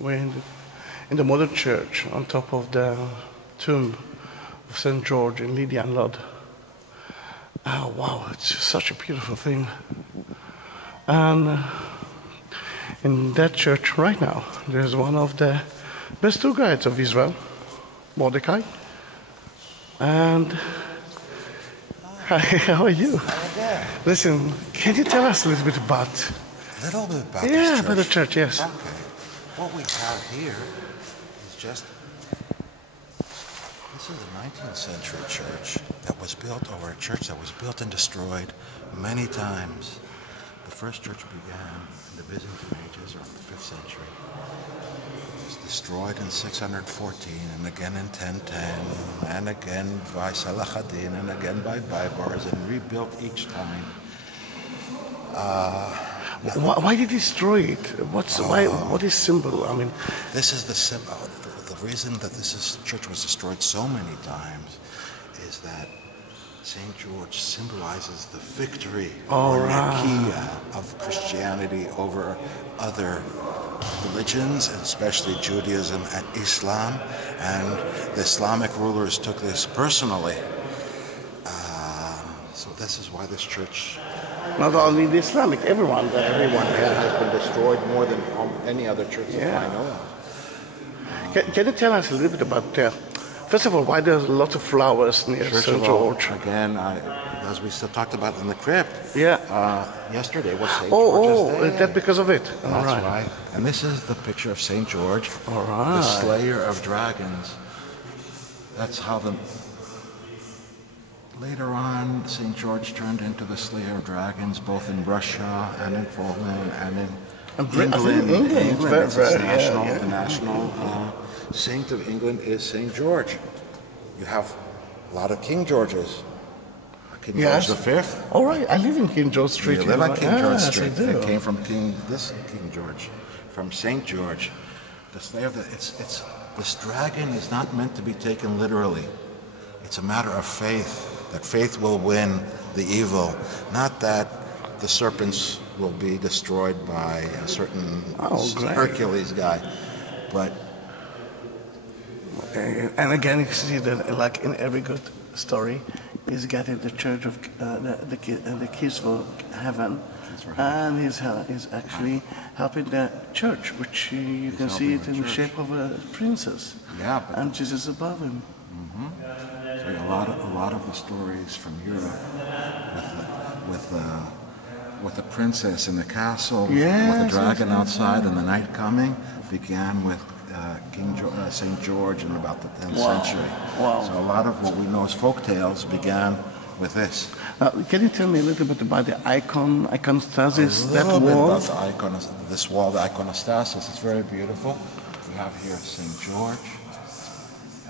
We're in the modern church on top of the tomb of St. George in Lydia and Lod. Oh, wow, it's just such a beautiful thing. And in that church right now, there's one of the best tour guides of Israel, Mordecai. And hi, how are you? Listen, can you tell us a little bit about... A little bit about this church? About the church, yes. Okay. What we have here is just... This is a 19th century church that was built, or a church that was built and destroyed many times. The first church began in the Byzantine ages, around the 5th century. It was destroyed in 614, and again in 1010, and again by Salah ad-Din, and again by Baibars, and rebuilt each time. Why did he destroy it? What is symbol? I mean, this is the symbol. The reason that this church was destroyed so many times is that St. George symbolizes the victory or Nakia of Christianity over other religions, and especially Judaism and Islam, and the Islamic rulers took this personally. So this is why this church... Not only the Islamic, everyone has been destroyed more than any other church that I know of. Can you tell us a little bit about, first of all, why there's a lot of flowers near St. George? Again, as we talked about in the crypt, yesterday was St. George's Day. Oh, is that because of it? That's right. And this is the picture of St. George, the slayer of dragons. That's how later on, St. George turned into the slayer of dragons, both in Russia and in Poland and in England. The national saint of England is St. George. You have a lot of King Georges. King George V. All right, I live in King George Street. You live on King George Street. It came from King George, from St. George. The slayer of this dragon is not meant to be taken literally. It's a matter of faith, that faith will win the evil, not that the serpents will be destroyed by a certain Hercules guy. But and again, you see that, like in every good story, he's getting the church of the keys for heaven, and he's actually helping the church, which you can see it in the shape of a princess. Yeah, and Jesus above him. So a lot of the stories from Europe with the princess in the castle, with the dragon outside, and the night coming, began with St. George in about the 10th century. Wow. So a lot of what we know as folk tales began with this. Can you tell me a little bit about the iconostasis? A little bit about this wall, the iconostasis. It's very beautiful. We have here St. George,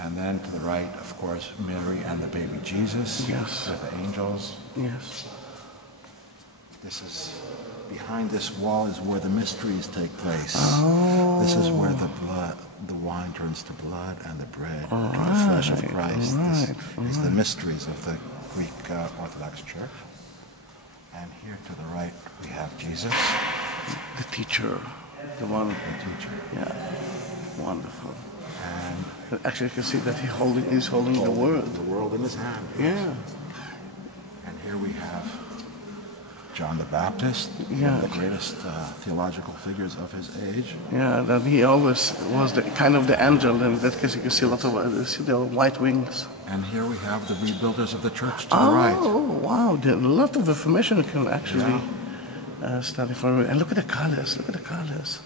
and then to the right, of course, Mary and the baby Jesus with the angels. Yes. This is, behind this wall is where the mysteries take place. Oh. This is where the wine turns to blood and the bread to the flesh of Christ. This is the mysteries of the Greek Orthodox Church. And here to the right we have Jesus. The teacher. The one. The teacher. Yeah. Wonderful. And actually you can see that he's holding the world. The world in his hand. Yeah. And here we have John the Baptist, one of the greatest theological figures of his age. Yeah, that he always was the kind of the angel. In that case, you can see a lot of see the white wings. And here we have the rebuilders of the church to the right. Oh, wow! There's a lot of information you can actually study for. And look at the colors. Look at the colors.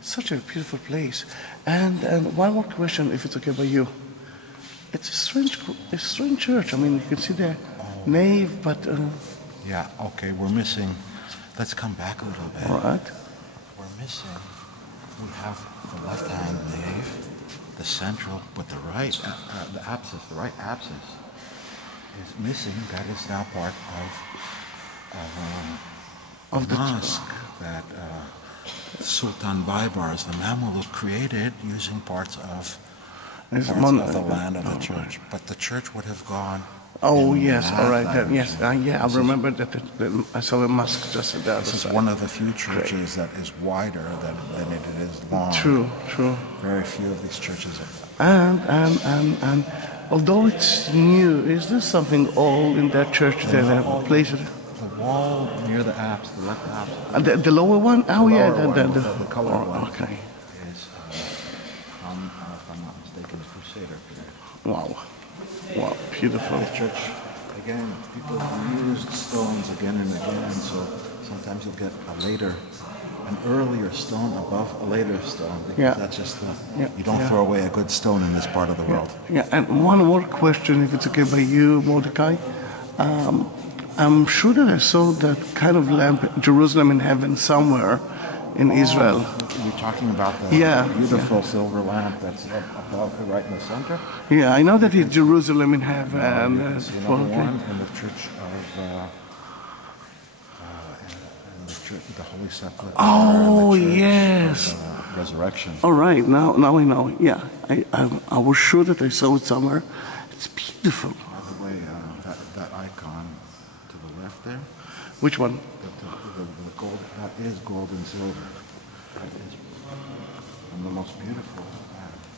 Such a beautiful place. And one more question, if it's okay by you. It's a strange church. I mean, you can see the nave, but. Yeah, okay, we're missing, let's come back a little bit. All right. We're missing, we have the left-hand nave, the central, but the right, the apses, the right apses is missing. That is now part of the mosque that Sultan Baibars, the Mamluk, created using parts of the land of the church. But the church would have gone. Oh yes, all right. I remember that. I saw a mosque just there. This is one of the few churches that is wider than it is long. True, true. Very few of these churches are. And although it's new, is there something old in that church that have placed it? The wall near the apse, the left apse. The lower one? Oh, the yeah. lower one, the colored one. Okay. Is from, if I'm not mistaken, the Crusader period. Wow. Wow, beautiful. The church, again, people used stones again and again, so sometimes you'll get an earlier stone above a later stone, because that's just you don't throw away a good stone in this part of the world. Yeah, and one more question, if it's okay by you, Mordecai. I'm sure that I saw that kind of lamp, Jerusalem in heaven, somewhere in Israel. You're talking about the beautiful silver lamp that's above, right in the center? Yeah, I know that it's Jerusalem in heaven. There's another one in the church of the Holy Sepulchre. Oh, yes. Resurrection. All right, now I know. Yeah, I was sure that I saw it somewhere. It's beautiful. By the way, that icon to the left there. Which one? The gold. That is gold and silver. That is one of the most beautiful,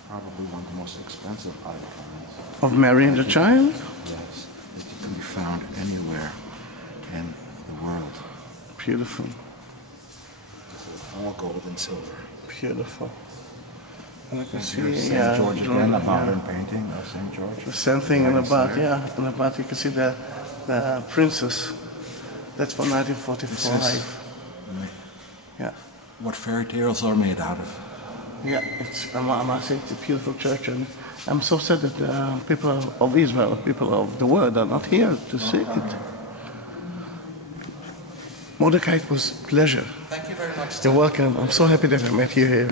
probably one of the most expensive icons. Of Mary and the Child? Yes, that can be found anywhere in the world. Beautiful. All gold and silver. Beautiful. And I can see St. George again, a modern painting of St. George. The same thing in the back, in the back you can see the princess. That's from 1945. Yeah. What fairy tales are made out of. Yeah, I must say it's a beautiful church, and I'm so sad that people of Israel, people of the world, are not here to see it. Mordecai, it was a pleasure. Thank you very much. You're welcome. I'm so happy that I met you here.